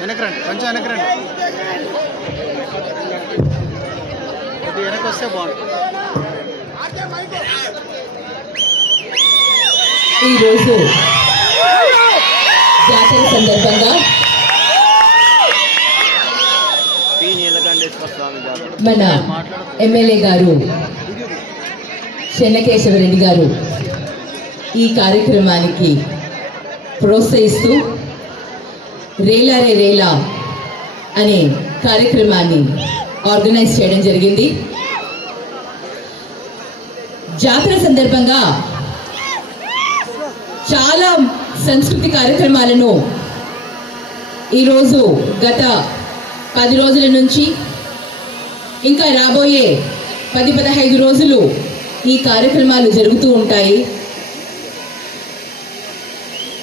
వెనకరండి కొంచెం వెనకరండి కొద్దిగా వెనక వస్తే బాగుంటుంది. ఈరోజు జాతర సందర్భంగా మన ఎమ్మెల్యే గారు చెన్నకేశవరెడ్డి గారు ఈ కార్యక్రమానికి ప్రోత్సహిస్తూ రేలారే రేలా అనే కార్యక్రమాన్ని ఆర్గనైజ్ చేయడం జరిగింది. జాతర సందర్భంగా చాలా సంస్కృతి కార్యక్రమాలను ఈరోజు గత పది రోజుల నుంచి ఇంకా రాబోయే పది పదహైదు రోజులు ఈ కార్యక్రమాలు జరుగుతూ ఉంటాయి.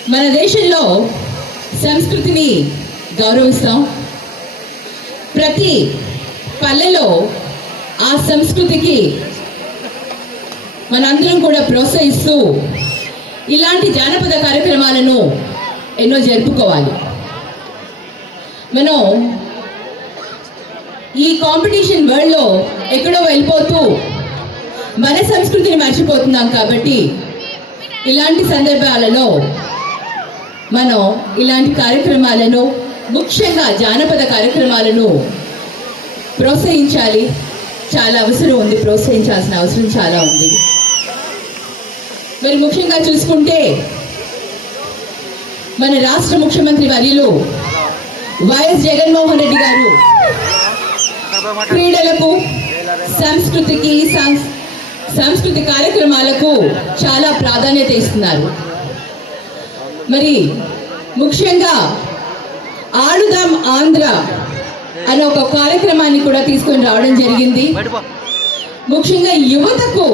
మన దేశంలో సంస్కృతిని గౌరవిస్తాం. ప్రతి పల్లెలో ఆ సంస్కృతికి మనందరం కూడా ప్రోత్సహిస్తూ ఇలాంటి జానపద కార్యక్రమాలను ఎన్నో జరుపుకోవాలి. మనం ఈ కాంపిటీషన్ వరల్డ్లో ఎక్కడో వెళ్ళిపోతూ మన సంస్కృతిని మర్చిపోతున్నాం కాబట్టి ఇలాంటి సందర్భాలలో మనం ఇలాంటి కార్యక్రమాలను ముఖ్యంగా జానపద కార్యక్రమాలను ప్రోత్సహించాలి. చాలా అవసరం ఉంది ప్రోత్సహించాల్సిన అవసరం చాలా ఉంది. మరి ముఖ్యంగా చూసుకుంటే మన రాష్ట్ర ముఖ్యమంత్రి వర్యులు వైఎస్ జగన్మోహన్ రెడ్డి గారు క్రీడలకు సంస్కృతికి సంస్కృతి కార్యక్రమాలకు చాలా ప్రాధాన్యత ఇస్తున్నారు. మరి ముఖ్యంగా ఆడుదాం ఆంధ్ర అనే ఒక కార్యక్రమాన్ని కూడా తీసుకొని రావడం జరిగింది. ముఖ్యంగా యువతకు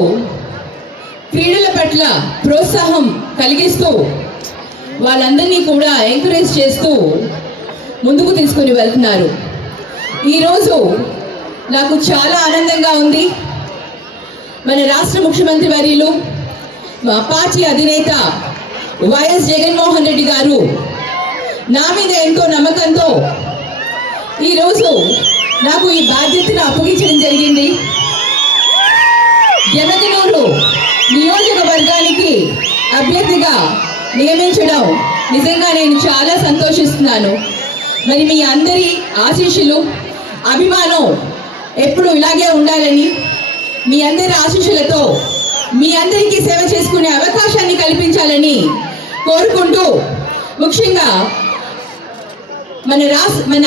క్రీడల పట్ల ప్రోత్సాహం కలిగిస్తూ వాళ్ళందరినీ కూడా ఎంకరేజ్ చేస్తూ ముందుకు తీసుకొని వెళ్తున్నారు. ఈరోజు నాకు చాలా ఆనందంగా ఉంది. మన రాష్ట్ర ముఖ్యమంత్రి వర్యులు మా పార్టీ అధినేత వైఎస్ జగన్మోహన్ రెడ్డి గారు నా మీద ఎంతో నమ్మకంతో ఈరోజు నాకు ఈ బాధ్యతను అప్పగించడం జరిగింది. జనగనూరు నియోజకవర్గానికి అభ్యర్థిగా నియమించడం నిజంగా నేను చాలా సంతోషిస్తున్నాను. మరి మీ అందరి ఆశీస్సులు అభిమానం ఎప్పుడు ఇలాగే ఉండాలని మీ అందరి ఆశీస్సులతో మీ అందరికీ సేవ చేసుకునే అవకాశాన్ని కల్పించాలని కోరుకుంటూ ముఖ్యంగా మన రాష్ట్ర మన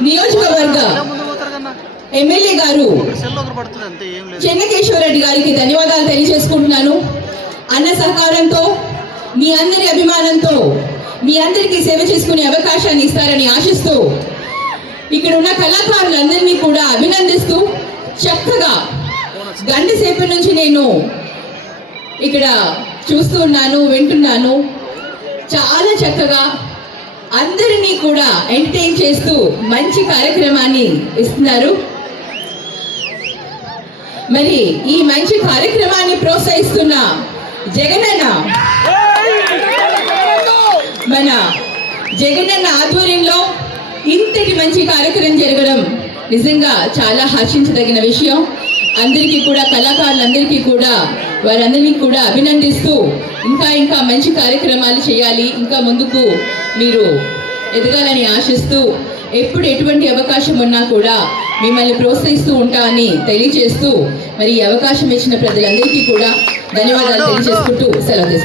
నియోజకవర్గ ఎమ్మెల్యే గారు సెల్ రెడ్డి చెన్నకేశ్వరరెడ్డి గారికి ధన్యవాదాలు తెలియజేసుకుంటున్నాను. అన్న సహకారంతో మీ అందరి అభిమానంతో మీ అందరికీ సేవ చేసుకునే అవకాశాన్ని ఇస్తారని ఆశిస్తూ ఇక్కడ ఉన్న కళాకారులందరినీ కూడా అభినందిస్తూ చక్కగా గంట సేపటి నుంచి నేను ఇక్కడ చూస్తూ ఉన్నాను వింటున్నాను. చాలా చక్కగా అందరినీ కూడా ఎంటర్టైన్ చేస్తూ మంచి కార్యక్రమాన్ని ఇస్తున్నారు. మరి ఈ మంచి కార్యక్రమాన్ని ప్రోత్సహిస్తున్న జగనన్న మన జగనన్న ఆధ్వర్యంలో ఇంతటి మంచి కార్యక్రమం జరగడం నిజంగా చాలా హర్షించదగిన విషయం. అందరికీ కూడా కళాకారులందరికీ కూడా వారందరినీ కూడా అభినందిస్తూ ఇంకా ఇంకా మంచి కార్యక్రమాలు చేయాలి. ఇంకా ముందుకు మీరు ఎదగాలని ఆశిస్తూ ఎప్పుడు ఎటువంటి అవకాశం ఉన్నా కూడా మిమ్మల్ని ప్రోత్సహిస్తూ ఉంటా అని తెలియజేస్తూ మరి ఈ అవకాశం ఇచ్చిన ప్రజలందరికీ కూడా ధన్యవాదాలు తెలియజేసుకుంటూ సెలవు.